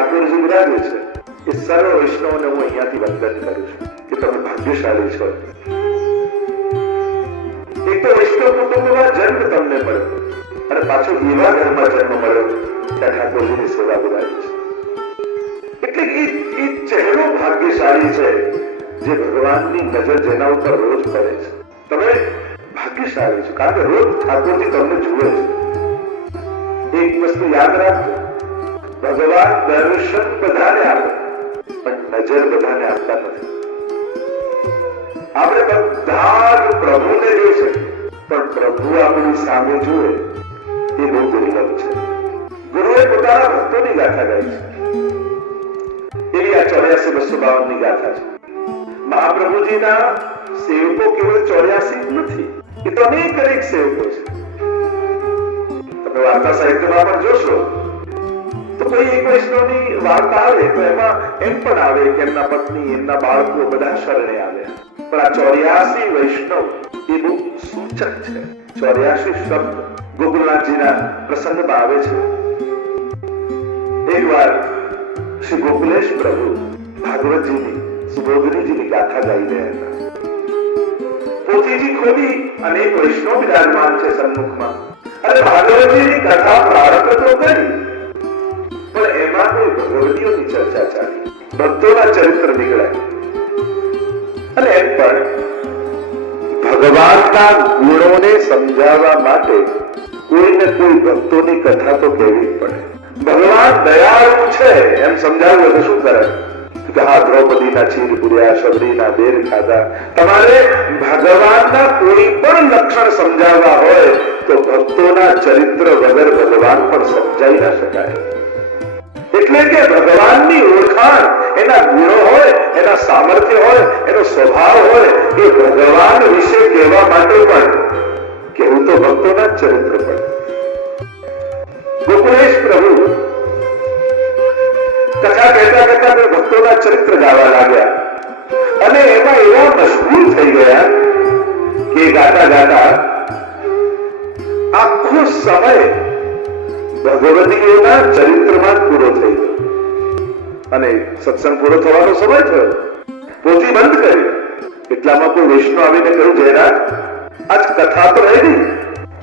ઠાકોરજી બિરાજે છે એ સર્વ વૈષ્ણવને હું અહીંયાથી વંદન કરું છું કે તમે ભાગ્યશાળી છો. એક તો વૈષ્ણવ કુટુંબમાં જન્મ તમને મળ્યો અને પાછો એવા ઘરમાં જન્મ મળ્યો ત્યાં ઠાકોરજીની સેવા બિરાજી છે. એટલે એ ચહેરો ભાગ્યશાળી છે જે ભગવાનની નજર જેના ઉપર રોજ પડે છે. તમે ભાગ્યશાળી છો કારણ કે રોજ ઠાકોરજી તમને જુએ છે. એક વસ્તુ યાદ રાખજો, ભગવાન દર્શન બધાને આપે પણ નજર બધાને આપતા નથી. આપણે બધા જ પ્રભુને જોઈ શકીએ પણ પ્રભુ આપણી સામે જુએ એ બહુ દુર્લભ છે. ગુરુએ પોતાના ભક્તોની ગાથા ગાઈ છે. એવી આ 84-252 ની ગાથા છે. મહાપ્રભુજીના સેવકો કેવળ 84 નથી, એ તો અનેક સેવકો છે. તમે વાર્તા સાહિત્યમાં પણ જોશો તો કોઈ એક વૈષ્ણવની વાર્તા આવે તો એમાં એમ પણ આવે કે એમના પત્ની, એમના બાળકો બધા શરણે આવ્યા. પણ આ 84 વૈષ્ણવ એ બહુ સૂચક છે. 84 શબ્દ ગોકુલનાથજીના પ્રસંગમાં આવે છે. એક વાર શ્રી ગોકુલેશ પ્રભુ ભાગવતજીની સુબોધનીજીની ગાથા ગાઈ રહ્યા હતા. પોથીજી ખોલી અને એક વૈષ્ણવ બિરાજમાન છે સન્મુખમાં અને ભાગવતજીની કથા પ્રારંભ તો કરી પણ એમાં કોઈ ભગવતીઓની ચર્ચા ચાલી, ભક્તોના ચરિત્ર નીકળ્યા અને એમ પણ ભગવાનના ગુણોને સમજાવવા માટે કોઈને કોઈ ભક્તોની કથા તો કહેવી જ પડે. ભગવાન દયાળુ છે એમ સમજાવવું તો શું કરે કે હા દ્રૌપદીના ચીર પૂર્યા, શબરીના બેર ખાધા. તમારે ભગવાનના કોઈ પણ લક્ષણ સમજાવવા હોય તો ભક્તોના ચરિત્ર વગર ભગવાન પણ સમજાઈ ના શકાય. એટલે કે ભગવાનની ઓળખાણ એના ગુણો હોય, એના સામર્થ્ય હોય, એનો સ્વભાવ હોય એ ભગવાન વિશે કહેવા માટે પણ કેવું તો ભક્તોના ચરિત્ર પણ. ગોકુલેશ પ્રભુ કથા કહેતા કહેતા ભક્તોના ચરિત્ર ગાવા લાગ્યા અને એમાં એવા મશગુલ થઈ ગયા કે ગાતા ગાતા આખો સમય ભગવતીઓના ચરિત્રમાં પૂરો થઈ ગયો અને સત્સંગ પૂરો થવાનો સમય થયો. પોથી બંધ કરી એટલામાં કોઈ વૈષ્ણવ આવીને કહ્યું, જયરાજ આજ કથા તો રહી ગઈ.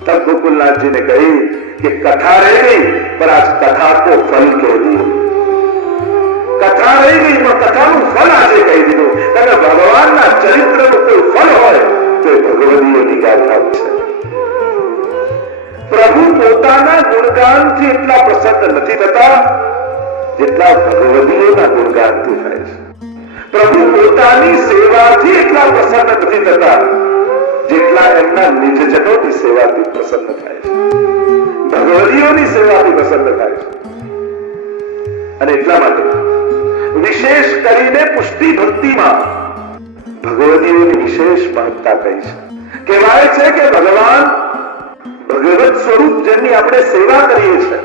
તબ ગોકુલનાથજીને કહી કે કથા રહી ગઈ પણ આજ કથા કો ફલ કહી દીધું. કથા રહી ગઈ પણ કથાનું ફલ આજે કહી દીધું. કારણ કે ભગવાનના ચરિત્રનું કોઈ ફલ હોય તો એ ભગવતીઓની ગાથા છે. પ્રભુ પોતાના ગુણગાનથી એટલા પ્રસન્ન નથી થતા જેટલા ભગવતીઓના ગુણગાનથી થાય છે. પ્રભુ પોતાની સેવાથી એટલા પ્રસન્ન નથી થતા જેટલા એમના નિજજનોની સેવાથી પ્રસન્ન થાય છે. ભગવતીઓની સેવાથી પ્રસન્ન થાય છે. અને એટલા માટે વિશેષ કરીને પુષ્ટિ ભક્તિમાં ભગવતીઓની વિશેષ મહત્તા કહી છે. કહેવાય છે કે ભગવાન ભગવત સ્વરૂપ જેની આપણે સેવા કરીએ છીએ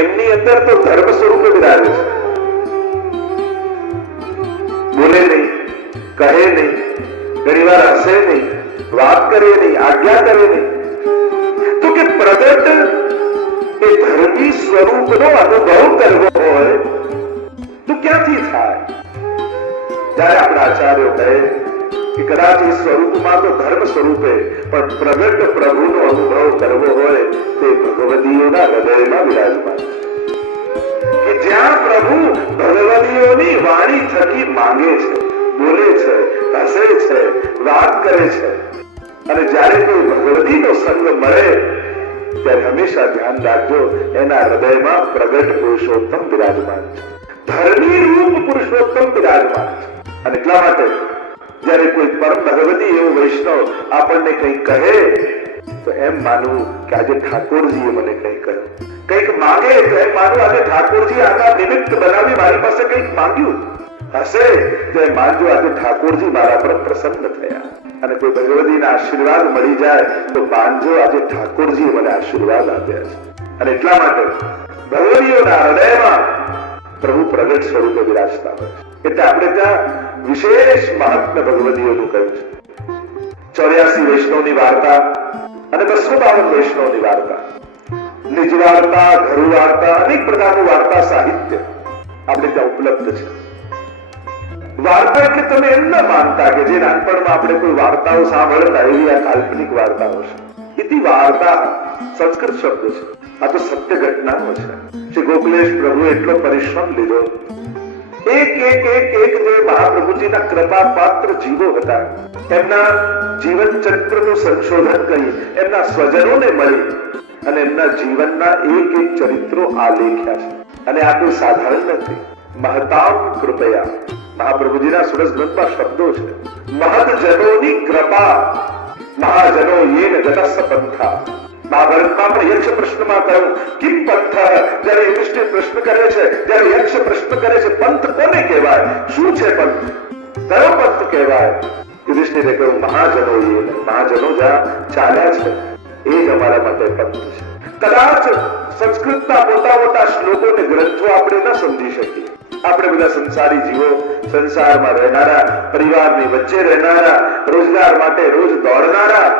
એમની અંદર તો ધર્મ સ્વરૂપે બિરાજે છે. બોલે નહીં, કહે નહીં, ઘણી વાર હસે નહીં, વાત કરે નહીં, આજ્ઞા કરે નહીં. તો કે પ્રગટ એ ધર્મી સ્વરૂપનો અનુભવ કરવો હોય તો ક્યાંથી થાય? જયારે આપણા આચાર્યો કહે કે કદાચ એ સ્વરૂપમાં તો ધર્મ સ્વરૂપે પણ પ્રગટ પ્રભુનો અનુભવ કરવો હોય તે ભગવતીઓના હૃદયમાં બિરાજમાન છે. કે જ્યાં પ્રભુ ભગવતીઓની વાણી થકી માંગે છે, બોલે છે, હસે છે, વાત કરે છે અને જ્યારે કોઈ ભગવતીનો સંગ મળે ત્યારે હંમેશા ધ્યાન રાખજો એના હૃદયમાં પ્રગટ પુરુષોત્તમ બિરાજમાન છે. ધર્મી રૂપ પુરુષોત્તમ બિરાજમાન છે. અને એટલા માટે જ્યારે કોઈ પરમ ભગવતી એવો વૈષ્ણવ આપણને કંઈક કહે તો એમ માનવું કે આજે ઠાકોરજીએ મને કંઈક કહ્યું. કંઈક માંગે તો એમ માનવું આજે ઠાકોરજી આના નિમિત્ત બનાવી મારી પાસે કંઈક માંગ્યું હશે તો એમ માનજો આજે ઠાકોરજી મારા પર પ્રસન્ન થયા. અને કોઈ ભગવતીના આશીર્વાદ મળી જાય તો માનજો આજે ઠાકોરજીએ મને આશીર્વાદ આપ્યા છે. અને એટલા માટે ભગવતીઓના હૃદયમાં પ્રભુ પ્રગટ સ્વરૂપે વિરાજતા હોય છે. એટલે આપણે ત્યાં વિશેષ મહાત્મ્ય ભગવતીઓનું કહ્યું છે. 84 વૈષ્ણવની વાર્તા અને 252 વૈષ્ણવની વાર્તા, નિજ વાર્તા, ઘરુ વાર્તા, અનેક પ્રકારનું વાર્તા સાહિત્ય આપણે ત્યાં ઉપલબ્ધ છે. વાર્તા એટલે તમે એમ ન માનતા કે જે નાનપણમાં આપણે કોઈ વાર્તાઓ સાંભળતા એવી આ કાલ્પનિક વાર્તાઓ છે. ઇતિ વાર્તા સંસ્કૃત શબ્દ છે. આ તો સત્ય ઘટનાઓ છે. શ્રી ગોકુલેશ પ્રભુ એટલો પરિશ્રમ લીધો. એક એક એક એક જે મહાપ્રભુજીના કૃપા પાત્ર જીવો હતા, એમના જીવન ચરિત્રનું સંશોધન કરી એમના સ્વજનોને મળી અને એમના જીવનના એક એક ચરિત્રો આલેખ્યા છે. અને આ કોઈ સાધારણ નથી. મહતામ કૃપયા, મહાપ્રભુજીના સુરસ ગ્રંથમાં શબ્દો છે. મહદજનોની કૃપા, મહાજનો યેન ગતસ્સ પંથા. મહાભારતમાં પણ યક્ષ પ્રશ્નમાં કહ્યું કિમ પંથ. જ્યારે યુધિષ્ઠિર પ્રશ્ન કરે છે, જ્યારે યક્ષ પ્રશ્ન કરે છે પંથ કોને કહેવાય, શું છે પંથ, કયો પંથ કહેવાય? યુધિષ્ઠિરે કહ્યું મહાજનો યેન, મહાજનો જ્યાં ચાલ્યા છે એ જ અમારા માટે પંથ છે. કદાચ સંસ્કૃતના મોટા મોટા શ્લોકો ને ગ્રંથો આપણે ન સમજી શકીએ. આપણે બધા સંસારી જીવો, સંસારમાં રહેનારા, પરિવારની વચ્ચે રહેનારા, રોજગાર માટે રોજ દોડનારા,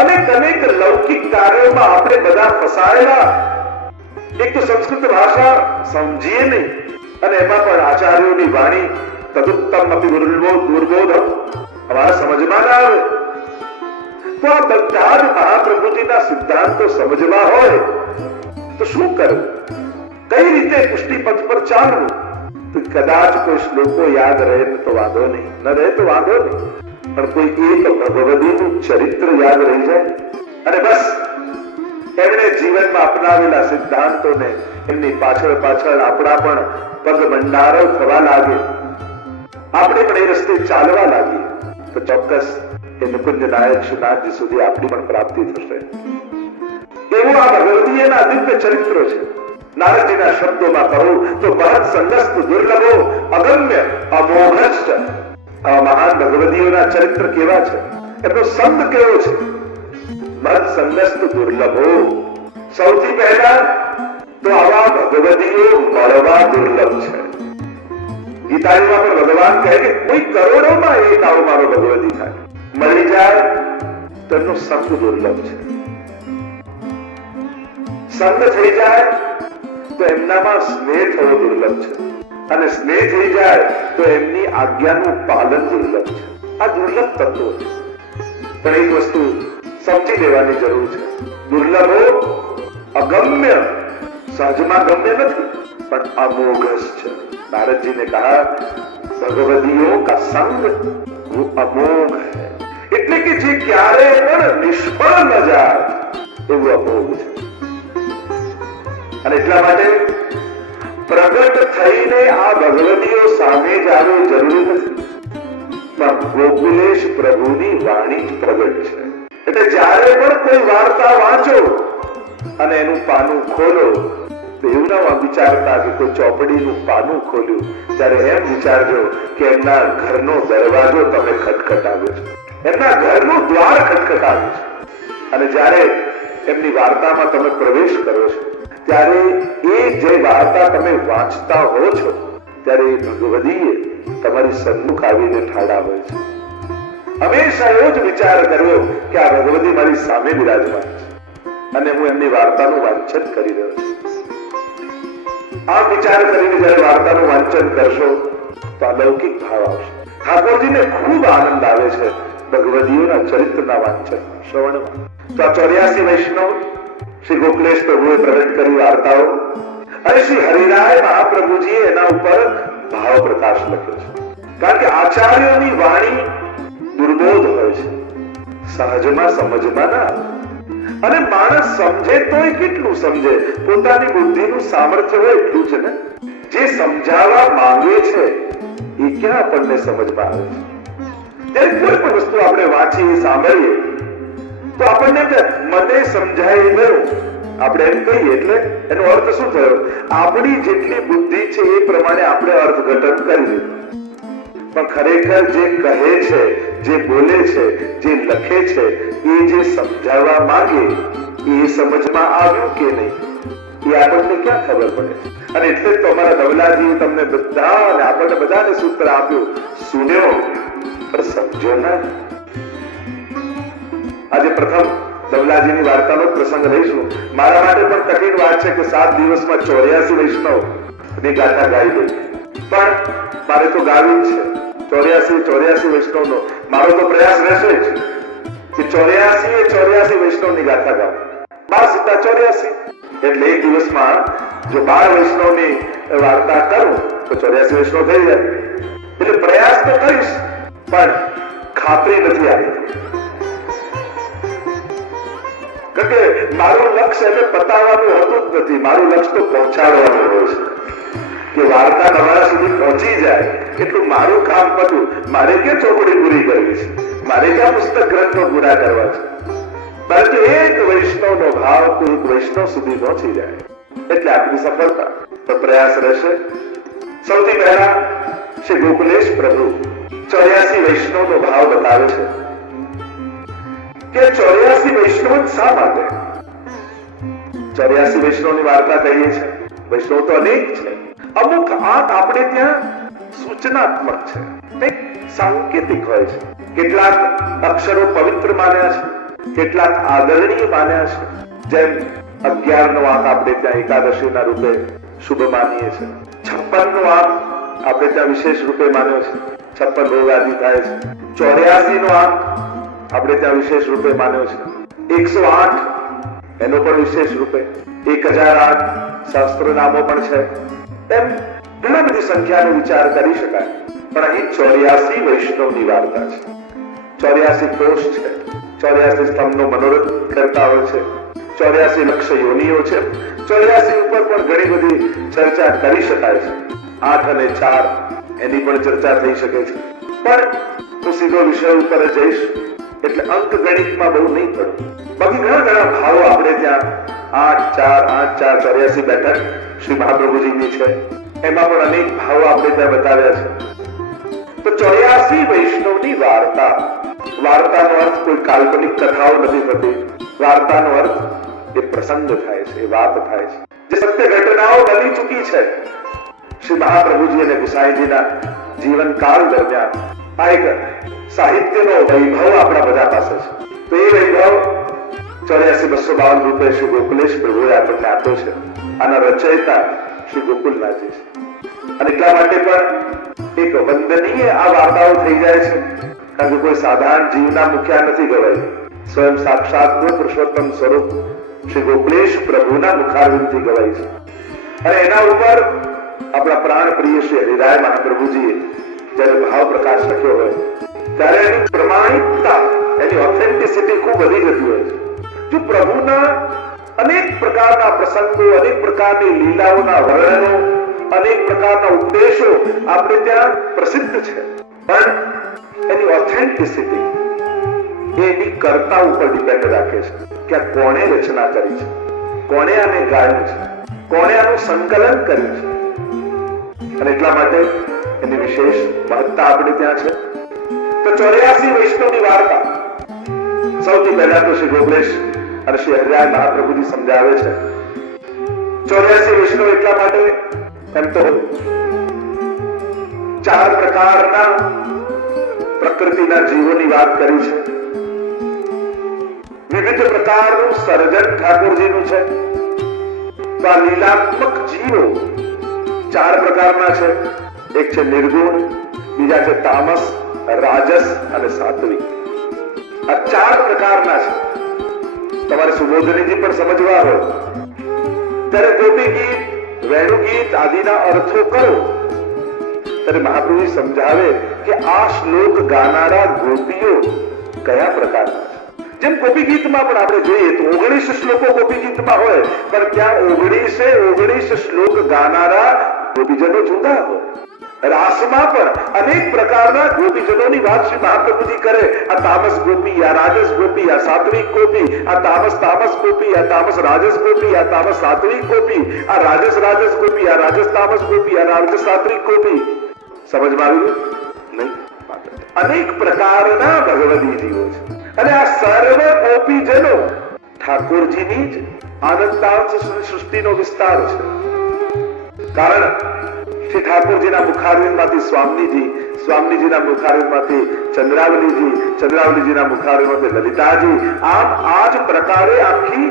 અનેક અનેક લૌકિક કાર્યોમાં આપણે બધા ફસાયેલા. એક તો સંસ્કૃત ભાષા સમજીએ નહીં અને એમાં પણ આચાર્યોની વાણી તદુત્તમ અપી દુર્બોધ અમારા સમજમાં ના આવે. તો આ બધા જ મહાપ્રભુજીના સિદ્ધાંતો સમજવા હોય તો શું કરવું, કઈ રીતે પુષ્ટિ પથ પર ચાલવું? તો કદાચ કોઈ શ્લોકો યાદ રહે તો વાંધો નહીં, ન રહે તો વાંધો નહીં, પણ કોઈ એક ભગવદીનું ચરિત્ર યાદ રહી જાય અને બસ એમણે જીવનમાં અપનાવેલા સિદ્ધાંતોને એમની પાછળ પાછળ આપણા પણ પગ ભંડારો થવા લાગે, આપણે પણ એ રસ્તે ચાલવા લાગીએ તો ચોક્કસ એ નુકુંજ નાયક શ્રીનાથજી સુધી આપણી પણ પ્રાપ્તિ થશે. એવું આ ભગવદીયના દિવ્ય ચરિત્રો છે. નારદજીના શબ્દોમાં કહું તો મહત સંગસ્ત દુર્લભો અગમ્ય અમોઘશ્ચ. આ મહાન ભગવદીઓના ચરિત્ર કેવા છે, એમનો સંગ કેવો છે? મહત સંગસ્ત દુર્લભો. સૌથી પહેલા તો આવા ભગવદીઓ મળવા દુર્લભ છે. ગીતાજીમાં પણ ભગવાન કહે કે કોઈ કરોડોમાં એક આવો મારો ભગવદી થાય, મળી જાય તો એમનો સંગ દુર્લભ છે. સંગ થઈ જાય તો એમનામાં સ્નેહ થવો દુર્લભ છે અને સ્નેહ થઈ જાય તો એમની આજ્ઞાનું પાલન દુર્લભ છે. આ દુર્લભ તત્વો છે. પણ એક વસ્તુ સમજી લેવાની જરૂર છે. દુર્લભો અગમ્ય, સહજમાં ગમ્ય નથી પણ અમોઘસ છે. નારદજીને કહા ભગવદીઓ કા સંગ वो અમોઘ है, એટલે કે જે ક્યારે પણ નિષ્ફળ ન જાય એવું અમોઘ છે. અને એટલા માટે પ્રગટ થઈને આ ભગવદીઓ સામે જ આવે જરૂરી નથી, પણ ગોકુલેશ પ્રભુની વાણી પ્રગટ છે. એટલે જ્યારે પણ કોઈ વાર્તા વાંચો અને એનું પાનું ખોલો તો એવું ના વિચારતા કે કોઈ ચોપડીનું પાનું ખોલ્યું, ત્યારે એમ વિચારજો કે એમના ઘરનો દરવાજો તમે ખટખટાવ્યો છે, એમના ઘરનું દ્વાર ખટખટાવ્યું છે. અને જ્યારે એમની વાર્તામાં તમે પ્રવેશ કરો છો ત્યારે એ જે વાર્તા તમે વાંચતા હો છો ત્યારે એ ભગવદીએ તમારી સન્મુખ આવીને ઠાડાવે છે. હંમેશા એવો જ વિચાર કરવો કે આ ભગવદી મારી સામે બિરાજમાન છે અને હું એમની વાર્તાનું વાંચન કરી રહ્યો છું. આ વિચાર કરીને જયારે વાર્તાનું વાંચન કરશો તો અલૌકિક ભાવ આવશે. ઠાકોરજીને ખૂબ આનંદ આવે છે ભગવદીઓના ચરિત્રના વાંચનમાં, શ્રવણમાં. તો આ 84 વૈષ્ણવ શ્રી ગોકુલેશ પ્રભુએ પ્રગટ કરી વાર્તાઓ અને શ્રી હરિરાય મહાપ્રભુજીએ એના ઉપર ભાવ પ્રકાશ લખ્યો છે. કારણ કે આચાર્યોની વાણી દુર્બોધ હોય છે, સહજમાં સમજમાં ના આવે. અને માણસ સમજે તોય કેટલું સમજે, પોતાની બુદ્ધિનું સામર્થ્ય હોય એટલું છે ને. જે સમજાવવા માંગે છે એ ક્યાં આપણને સમજમાં આવે છે? ત્યારે કોઈ પણ વસ્તુ આપણે વાંચીએ, સાંભળીએ તો આપણને મને સમજાય ગયું આપણે એમ કહીએ એટલે એનો અર્થ શું થયો? આપણી જેટલી બુદ્ધિ છે એ પ્રમાણે આપણે અર્થઘટન કરી દીધું. પણ ખરેખર જે કહે છે, જે બોલે છે, જે લખે છે, એ જે સમજાવવા માંગે એ સમજમાં આવ્યું કે નહીં એ આપણને ક્યાં ખબર પડે? અને એટલે જ તો અમારા ધવલાજીએ તમને બધા અને આપણને બધાને સૂત્ર આપ્યું, સુન્યો પણ સમજો ના. આજે પ્રથમ ધવલાજીની વાર્તાનો પ્રસંગ લઈશું. મારા માટે પણ કઠિન વાત છે કે 7 દિવસમાં 84 વૈષ્ણવ ની ગાથા ગાઈ દઉં, પણ મારે તો ગાવી જ છે 84 વૈષ્ણવનો મારો તો પ્રયાસ રહેશે જ કે 84 વૈષ્ણવની ગાથા ગાવ, 12 સીધા 84 એટલે એક દિવસમાં જો 12 વૈષ્ણવની વાર્તા કરું તો 84 વૈષ્ણવ થઈ જાય. એટલે પ્રયાસ તો કરીશ પણ ખાતરી નથી આવી, કારણ કે મારું લક્ષ્ય એને પતાવવાનું હતું જ નથી, મારું લક્ષ્ય તો પહોંચાડવાનું હોય છે કે વાર્તા તમારા સુધી પહોંચી જાય એટલું મારું કામ હતું. મારે ક્યાં ચોપડી પૂરી કરવી છે, મારે ક્યાં પુસ્તક ગ્રંથો પૂરા કરવા છે, પરંતુ એક વૈષ્ણવનો ભાવ તો એક વૈષ્ણવ સુધી પહોંચી જાય એટલે આપણી સફળતા. તો પ્રયાસ રહેશે. સૌથી પહેલા શ્રી ગોકુલેશ પ્રભુ 84 વૈષ્ણવનો ભાવ બતાવે છે કે 84 વૈષ્ણવ શા માટે? 84 વૈષ્ણવની વાર્તા કહીએ છીએ, વૈષ્ણવ તો અનેક છે, અમુક આંક આપણે ત્યાં સૂચનાત્મક છે, કંઈક સાંકેતિક હોય છે. કેટલાક અક્ષરો પવિત્ર માન્યા છે, કેટલાક આદરણીય માન્યા છે. જેમ 11 નો આંક આપણે ત્યાં એકાદશીના રૂપે શુભ માનીએ છીએ, 56 નો આંક આપણે ત્યાં વિશેષ રૂપે માન્યો છે, 56 ભોગ આદિ થાય છે. 84 નો આંક આપણે ત્યાં વિશેષ રૂપે માન્યો છે, 108 એનો પણ વિશેષ રૂપે, 1008 શાસ્ત્ર નામો પણ છે. એમ ઘણી બધી સંખ્યાનો વિચાર કરી શકાય, પણ અહીં 84 વૈષ્ણવની વાર્તા છે, 84 કોષ છે, 84 સ્તંભનો મનોરથ કરતા હોય છે, 84 લક્ષ યોનિઓ છે. 84 ઉપર પણ ઘણી બધી ચર્ચા કરી શકાય છે. 8 અને 4 એની પણ ચર્ચા થઈ શકે છે, પણ હું સીધો વિષય ઉપર જઈશ એટલે અંક ગણિતમાં બહુ નહીં પડું. બાકી ઘણા ભાવો આપણે ત્યાં 8, 4, 8, 4, 84 બેઠક શ્રી મહાપ્રભુજીની છે, એમાં પણ અનેક ભાવો આપણે ત્યાં બતાવ્યા છે. તો 84 વૈષ્ણવની વાર્તા, વાર્તાનો અર્થ કોઈ કાલ્પનિક કથાઓ નથી થતી, વાર્તાનો અર્થ એ પ્રસંગ થાય છે, એ વાત થાય છે, જે સત્ય ઘટનાઓ બની ચૂકી છે. શ્રી મહાપ્રભુજી અને ગુસાઈજીના જીવન કાળ દરમિયાન આ એક સાહિત્યનો વૈભવ આપણા બધા પાસે છે. તો એ વૈભવ 84,252 રૂપે શ્રી ગોકુલેશ પ્રભુએ આપણને આપ્યો છે. આના રચયિતા શ્રી ગોકુલનાથજી છે, અને એટલા માટે પણ એક વંદનીય આ વાર્તાઓ થઈ જાય છે, કારણ કે કોઈ સાધારણ જીવના મુખ્યા નથી ગવાય, સ્વયં સાક્ષાત પુરુષોત્તમ સ્વરૂપ શ્રી ગોકુલેશ પ્રભુના મુખારવિંદથી ગવાય છે. અને એના ઉપર આપણા પ્રાણ પ્રિય શ્રી હરિરાય મહાપ્રભુજીએ જ્યારે ભાવ પ્રકાશ રાખ્યો હોય ત્યારે એની પ્રમાણિકતા, એની ઓથેન્ટિસિટી ખૂબ વધી જતી હોય છે. જો પ્રભુના અનેક પ્રકારના પ્રસંગો, અનેક પ્રકારની લીલાઓના વર્ણનો, અનેક પ્રકારના ઉપદેશો આપણે ત્યાં પ્રસિદ્ધ છે, પણ એની ઓથેન્ટિસિટી એની કર્તા ઉપર ડિપેન્ડ રાખે છે કે આ કોણે રચના કરી છે, કોણે આને ગાયું છે, કોણે આનું સંકલન કર્યું છે. અને એટલા માટે એની વિશેષ મહત્તા આપણે ત્યાં છે. તો 84 વૈષ્ણવની વાર્તા સૌથી પહેલા તો શ્રી ગોકુલેશ અને શ્રી હરિરાય મહાપ્રભુજી સમજાવે છે. 84 વૈષ્ણવ એટલા માટે એમ તો 4 પ્રકારના પ્રકૃતિના જીવોની વાત કરી છે, વિવિધ પ્રકારનું સર્જન ઠાકોરજીનું છે. તો આ લીલાત્મક જીવો 4 પ્રકારના છે. એક છે નિર્ગુણ, બીજા છે તામસ, રાજસ અને સાત્વિક. આ 4 પ્રકારના છે. તમારે સુબોધનીજી પણ સમજવા હોય ત્યારે ગોપી ગીત, વેણુ ગીત આદિના અર્થો કરો ત્યારે મહાપ્રભુ સમજાવે કે આ શ્લોક ગાનારા ગોપીઓ કયા પ્રકારના છે. જેમ ગોપી ગીતમાં પણ આપણે જોઈએ તો 19 શ્લોકો ગોપી ગીતમાં હોય, પણ ત્યાં 19 શ્લોક ગાનારા ગોપીજનો જુદા હોય. રાસમાં પણ અનેક પ્રકારના ગોપીજનોની વાત શ્રી મહાપ્રભુજી કરે. આ તામસ ગોપી, આ રાજસ ગોપી, આ સાત્વિક ગોપી, આ તામસ ગોપી, આ તામસ રાજસ ગોપી, આ તામસ સાત્વિક ગોપી, આ રાજસ ગોપી, આ રાજસ તામસ ગોપી, આ રાજસ સાત્વિક ગોપી. સમજમાં આવ્યું નહીં? અનેક પ્રકારના ભગવદી જીવો છે, અને આ સર્વ ગોપીજનો ઠાકોરજીની જ આનંદાંશ સૃષ્ટિનો વિસ્તાર છે. કારણ શ્રી ઠાકોરજીના મુખારવિંદમાંથી સ્વામીજીના મુખારવિંદમાંથી ચંદ્રાવલીજી, ચંદ્રાવલીજીના મુખારવિંદમાંથી લલિતાજી, આમ આ જ પ્રકારે આખી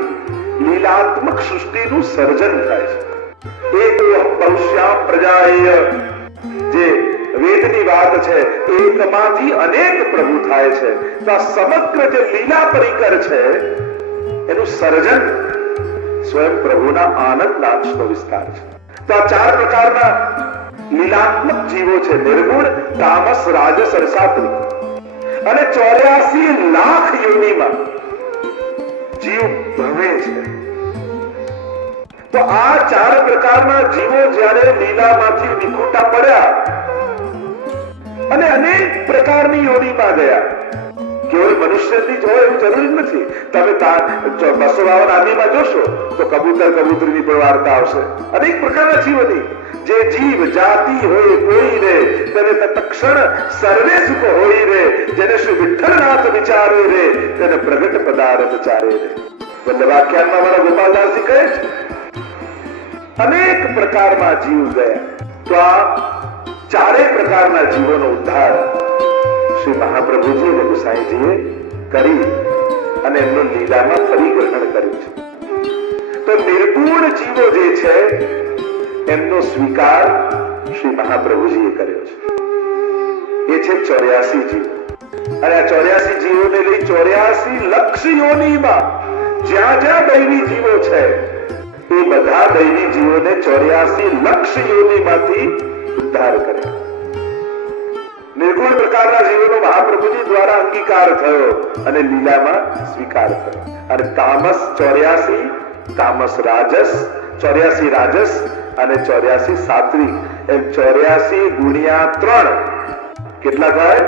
લીલાત્મક સૃષ્ટિનું સર્જન થાય છે. એકો પૌષ્યામ પ્રજાએય, જે વેદની વાત છે, એકમાંથી અનેક પ્રભુ થાય છે. તો આ સમગ્ર જે લીલા પરિકર છે એનું સર્જન સ્વયં પ્રભુના આનંદ અંશનો વિસ્તાર છે. તો આ ચાર પ્રકારના લીલાત્મક જીવો છે: નિર્ગુણ, તામસ, રાજસ અને સાત્વિક. અને 84 લાખ યોનિમાં જીવ ભવે છે. તો આ ચાર પ્રકારના જીવો જ્યારે લીલામાંથી વિખૂટા પડ્યા અને અનેક પ્રકારની યોનિમાં ગયા, કેવળ મનુષ્યથી જ હોય એવું જરૂરી નથી. તમે 252 આદિમાં જોશો તો કબૂતરની પણ વાર્તા આવશે. અનેક પ્રકારના જીવોની, જે જીવ જાતિ હોય કોઈ રે, તેને તત્ક્ષણ સર્વે સુખ હોય રે, જેને શ્રી વિઠ્ઠલનાથ વિચારે રે, તેને પ્રગટ પદાર્થ ચારે રે. વલ્લભાખ્યાનમાં મારા ગોપાલદાસજી કહે છે અનેક પ્રકારના જીવ ગયા. તો આ ચારે પ્રકારના જીવોનો ઉદ્ધાર શ્રી મહાપ્રભુજી અને ગુસાઈજીએ કરી અને એમનું લીલામાં પરિગ્રહણ કર્યું છે. તો નિર્ગુણ જીવો જે છે એમનો સ્વીકાર શ્રી મહાપ્રભુજીએ કર્યો છે. એ છે 84 જીવો. અને આ 84 જીવોને લઈ 84 લક્ષ યોનિમાં જ્યાં જ્યાં દૈવી જીવો છે એ બધા દૈવી જીવોને 84 લક્ષ યોનિમાંથી ઉદ્ધાર કર્યા. નિર્ગુણ પ્રકારના જીવોનો મહાપ્રભુજી દ્વારા અંગીકાર થયો અને લીલામાં સ્વીકાર થયો. અને તામસ 84, તામસ રાજસ 84 રાજસ અને 84 સાત્વિક, એમ 84 ગુણ્યા 3 કેટલા થાય?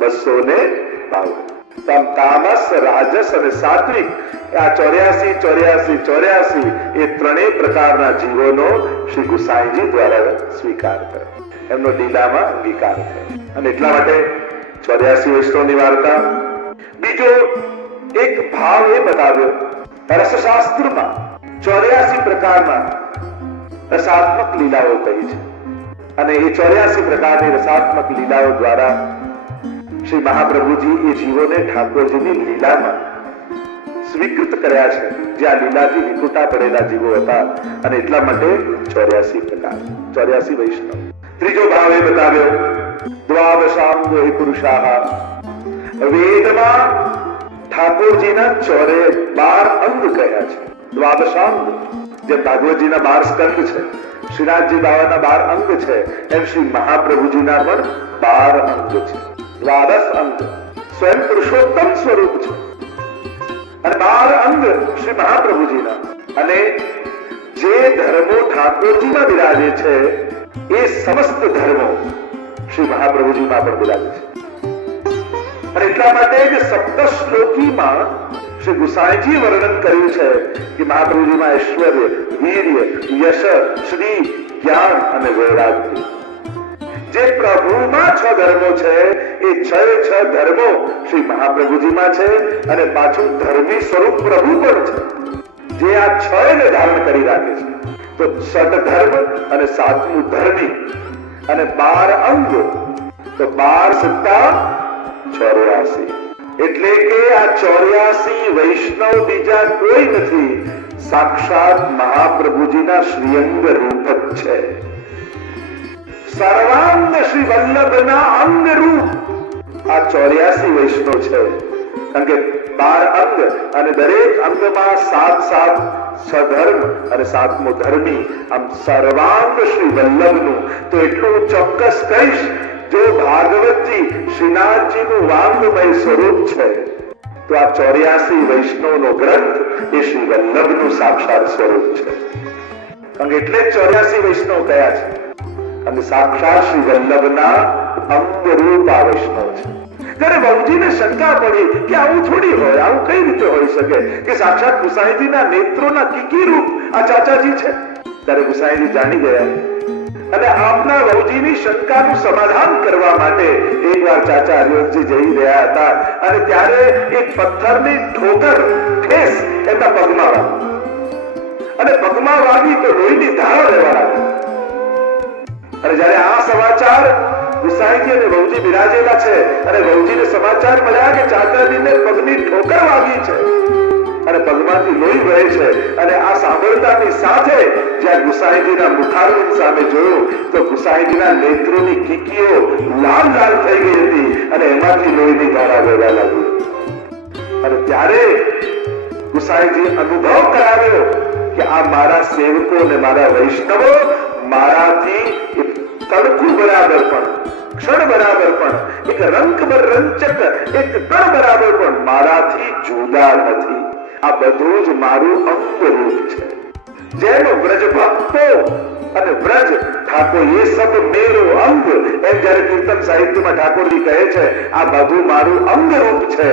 252. તામસ, રાજસ અને સાત્વિક, આ 84 એ ત્રણેય પ્રકારના જીવોનો શ્રી ગુસાઈજી દ્વારા સ્વીકાર કર્યો, એમનો લીલામાં અંગીકાર થયો. અને એટલા માટે 84 વૈષ્ણવની વાર્તા. બીજો એક ભાવ એ બતાવ્યો રસશાસ્ત્રમાં 84 પ્રકારના રસાત્મક લીલાઓ કહી છે. અને એ 84 પ્રકારની રસાત્મક લીલાઓ દ્વારા શ્રી મહાપ્રભુજી એ જીવોને ઠાકોરજીની લીલામાં સ્વીકૃત કર્યા છે, જે આ લીલાથી વિખૂટા પડેલા જીવો હતા. અને એટલા માટે 84 પ્રકાર, 84 વૈષ્ણવ. ત્રીજો ભાવ એ બતાવ્યો દ્વાદશાંગ પુરુષાહ. વેદમાં ઠાકોરજીના 12 અંગ કહ્યા છે. દ્વાદશાંગ, જે ભાગવતજીના 12 સ્કંદ છે, શ્રીનાથજી બાવાના 12 અંગ છે, એમ શ્રી મહાપ્રભુજીના પણ 12 અંગ છે. દ્વાદશ અંગ સ્વયં પુરુષોત્તમ સ્વરૂપ છે. અને 12 અંગ શ્રી મહાપ્રભુજીના. અને જે ધર્મો ઠાકોરજીમાં બિરાજે છે એ સમસ્ત ધર્મો શ્રી મહાપ્રભુજીમાં પણ બિરાજે છે. અને એટલા માટે જ સપ્તશ્લોકીમાં શ્રી ગુસાઈજી વર્ણન કર્યું છે કે મહાપ્રભુજીમાં ઐશ્વર્ય, વીર્ય, યશ, શ્રી, જ્ઞાન અને વૈરાગ્ય. જે પ્રભુમાં 6 ધર્મો છે એ 6 ધર્મો શ્રી મહાપ્રભુજીમાં છે. અને પાછું ધર્મી સ્વરૂપ પ્રભુ પણ છે, જે આ 6 ને ધારણ કરી રાખે છે. તો 7 ધર્મ અને 7મું ધર્મી અને 12 અંગ, તો 12 સત્તા 84. એટલે કે આ 84 વૈષ્ણવ બીજા કોઈ નથી, સાક્ષાત મહાપ્રભુજીના શ્રીઅંગ રૂપ જ છે. સર્વાંગ શ્રી વલ્લભના અંગ રૂપ આ 84 વૈષ્ણવ છે. કારણ કે 12 અંગ અને દરેક અંગમાં 7 સધર્મ અને 7મો ધર્મી, આમ સર્વાંગ શ્રી વલ્લભનું. તો એટલું ચોક્કસ કહીશ, જો ભાગવતજી શ્રીનાથજીનું વાંગમય સ્વરૂપ છે તો આ 84 વૈષ્ણવનો ગ્રંથ એ શ્રી વલ્લભનું સાક્ષાત સ્વરૂપ છે. એટલે 84 વૈષ્ણવ કયા છે. અને સાક્ષાત શ્રી વલ્લભના અંગરૂપ આ વૈષ્ણવ છે. ત્યારે વહુજીને શંકા પડી કે આવું થોડી હોય, આવું કઈ રીતે હોઈ શકે કે સાક્ષાત ગુસાઈજીના નેત્રોના કીકી રૂપ આ ચાચાજી છે. ત્યારે ગુસાઈજી જાણી ગયા અને આપના વહુજીની શંકાનું સમાધાન કરવા માટે એકવાર ચાચા હરિવંશજી જઈ રહ્યા હતા અને ત્યારે એક પથ્થરની ઠોકર ઠેસ એમના પગમાં વાગી અને પગમાં વાગી તો લોહીની ધાર રહેવા લાગી. અને જ્યારે આ સમાચાર ગુસાઈજી અને વહુજી બિરાજેલા છે અને વહુજીને સમાચાર મળ્યા કે ચાચાજીને પગની ઠોકર વાગી છે, અને પગમાંથી લોહી વહે છે. અને આ સાંભળતાની સાથે જ્યાં ગુસાઈજીના મુખારવિંદ સામે જોયું તો ગુસાઈજીના નેત્રોની કીકીઓ લાલ લાલ થઈ ગઈ હતી અને એમાંથી લોહીની ધારા વહેવા લાગી. અને ત્યારે ગુસાઈજી અનુભવ કરાવ્યો કે આ મારા સેવકો અને મારા વૈષ્ણવો મારાથી તડકું બરાબર પણ, ક્ષણ બરાબર પણ, એક રંક રંચક, એક કણ બરાબર પણ મારાથી જુદા નથી. આ બધું જ મારું અંગ રૂપ છે. જેમ વ્રજ ભક્તો અને વ્રજ ઠાકોર એ સબ મેરો અંગ, એમ જયારે કીર્તન સાહિત્યમાં ઠાકોરજી કહે છે આ બધું મારું અંગ રૂપ છે.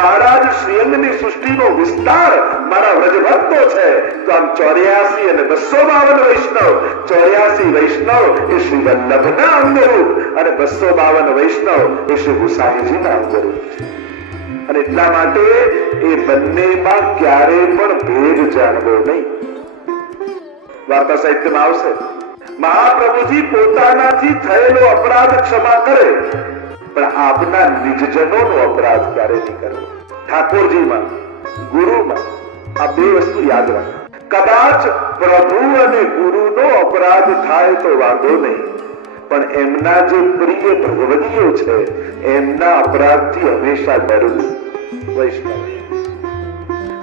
મારા જ શ્રીઅંગની સૃષ્ટિનો વિસ્તાર મારા વ્રજ ભક્તો છે. તો આમ 84 અને 252 વૈષ્ણવ, 84 વૈષ્ણવ એ શ્રી વલ્લભના અંગરૂપ અને 252 વૈષ્ણવ એ શ્રી ગુસાઈજીના અંગરૂપ છે. અને એટલા માટે એ બંનેમાં ક્યારે પણ ભેદ જાણવો નહીં. વાર્તા સાહિત્યમાં આવશે મહાપ્રભુજી પોતાનાથી થયેલો અપરાધ ક્ષમા કરે પણ આપના નિજજનોનો અપરાધ ક્યારે નહીં કરવો. ઠાકોરજીમાં, ગુરુમાં આ બે વસ્તુ યાદ રાખો. કદાચ પ્રભુ અને ગુરુનો અપરાધ થાય તો વાંધો નહીં, પણ એમના જે પ્રિય ભગવદીઓ છે એમના અપરાધથી હંમેશા ડરવું. વૈષ્ણવ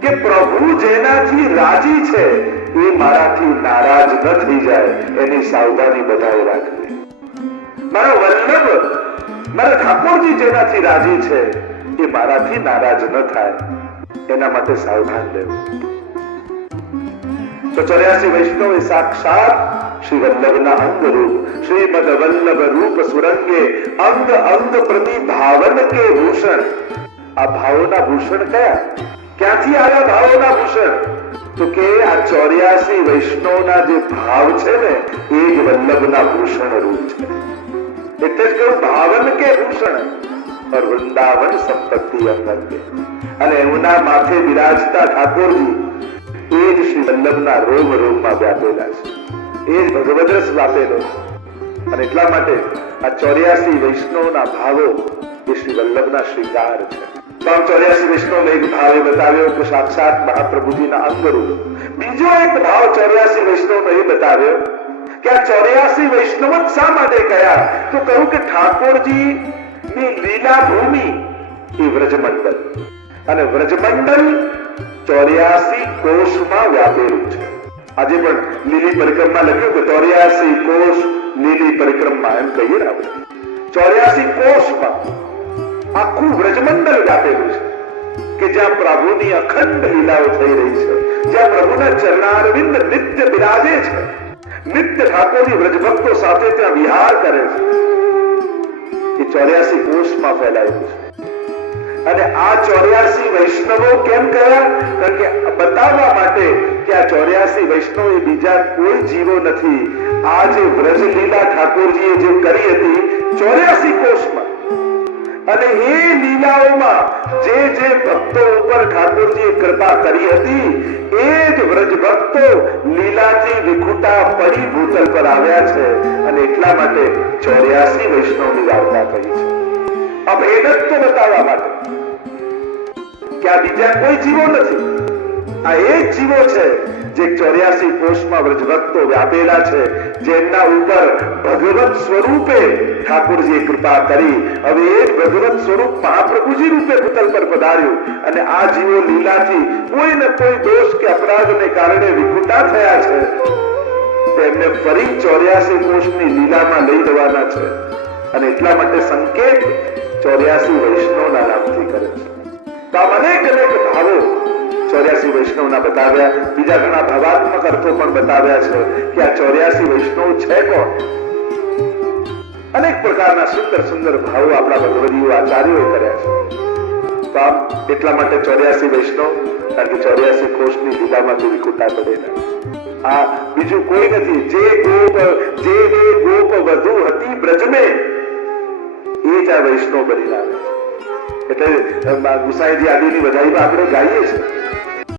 કે પ્રભુ જેનાથી રાજી છે એ મારાથી નારાજ ન થઈ જાય એની સાવધાની બધાએ રાખવી. મારા વલ્લભ, મારા ઠાકોરજી જેનાથી રાજી છે એ મારાથી નારાજ ન થાય એના માટે સાવધાન રહેવું. તો 84 વૈષ્ણવ એ સાક્ષાત શ્રી વલ્લભના અંગ રૂપ, શ્રીમદ વલ્લભ રૂપ સુરંગે અંગ અંગ પ્રતિ ભાવન કે ભૂષણ. આ ભાવોના ભૂષણ કયા? ક્યાંથી આવ્યા ભાવોના ભૂષણ? તો કે આ 84 વૈષ્ણવના જે ભાવ છે ને એ જ વલ્લભના ભૂષણ રૂપ છે. એટલે જ કહ્યું ભાવન કે ભૂષણ और वृंदावन संपत्ति अंगन. અને એમના માથે બિરાજતા ઠાકોરજી એ જ શ્રી વલ્લભના રોમ રોમમાં વ્યાપેલા છે. એ જ ભગવદ્રસ વ્યાપેલો છે. અને એટલા માટે આ 84 વૈષ્ણવના ભાવો એ શ્રી વલ્લભના શ્રીકાર છે. તો આમ 84 વૈષ્ણવ એક ભાવે બતાવ્યો કે સાક્ષાત મહાપ્રભુજીના અંગરૂપ. બીજો એક ભાવ 84 વૈષ્ણવનો એ બતાવ્યો કે આ 84 વૈષ્ણવ જ શા માટે કયા? તો કહ્યું કે ઠાકોરજી ની લીલા ભૂમિ એ વ્રજમંડળ, અને વ્રજમંડળ 84 કોષમાં વ્યાપેલું છે. આજે પણ લીલી પરિક્રમા લખ્યું કે 84 કોષ લીલી પરિક્રમા એમ કહીએ ને આપણે. 84 કોષમાં આખું વ્રજમંડળ વ્યાપેલું છે કે જ્યાં પ્રભુની અખંડ લીલાઓ થઈ રહી છે, જ્યાં પ્રભુના ચરણારવિંદ નિત્ય બિરાજે છે, નિત્ય ઠાકોરજી વ્રજભક્તો સાથે ત્યાં વિહાર કરે છે. એ 84 કોષમાં ફેલાયેલું છે. અને આ 84 વૈષ્ણવો કેમ કયા? કારણ કે બતાવવા માટે કે આ 84 વૈષ્ણવ એ બીજા કોઈ જીવો નથી. આ જે વ્રજલીલા ઠાકોરજીએ જે કરી હતી 84 કોષમાં, અને એ લીલાઓમાં જે જે ભક્તો ઉપર ઠાકોરજીએ કૃપા કરી હતી એ જ વ્રજ ભક્તો લીલાથી વિખુટા પડી ભૂતલ પર આવ્યા છે. અને એટલા માટે 84 વૈષ્ણવની વાર્તા કહી છે. અભેદત્વ બતાવવા માટે કે આ બીજા કોઈ જીવો નથી, આ એક જીવો છે જે 84 કોષમાં વ્રજભક્તો વ્યાપેલા છે, જેમના ઉપર ભગવત સ્વરૂપે ઠાકોરજીએ કૃપા કરી. હવે એ જ ભગવત સ્વરૂપ મહાપ્રભુજી રૂપે ભૂતલ પર પધાર્યું. અને આ જીવો લીલાથી કોઈ ને કોઈ દોષ કે અપરાધને કારણે વિખુટા થયા છે, તેમને ફરી 84 કોષની લીલામાં લઈ જવાના છે. અને એટલા માટે સંકેત 84 વૈષ્ણવના નામથી કરે છે. તો આમ અનેક અનેક ભાવો 84 વૈષ્ણવના બતાવ્યા. બીજા ઘણા ભાવાત્મક અર્થો પણ બતાવ્યા છે કે આ 84 વૈષ્ણવ છે કોણ. અનેક પ્રકારના સુંદર સુંદર ભાવો આપણા ભગવદીઓ આચાર્યોએ કર્યા છે. તો આમ એટલા માટે 84 વૈષ્ણવ, કારણ કે 84 કોષની લીલામાંથી વિખુટા પડેલા. આ બીજું કોઈ નથી. જે ગોપ વધુ હતી બ્રજમે એ જ આ વૈષ્ણવ બની લાવે. એટલે ગુસાઈજી આદિની વધાઈમાં આપણે ગાઈએ છીએ